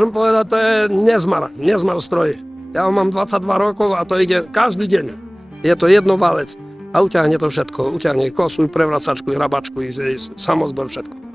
môžem povedať, to je nezmar stroje. Ja mám 22 rokov a to ide každý deň. Je to jednovalec a uťahne to všetko. Uťahne kosu, prevracačku, rabačku, samozbor, všetko.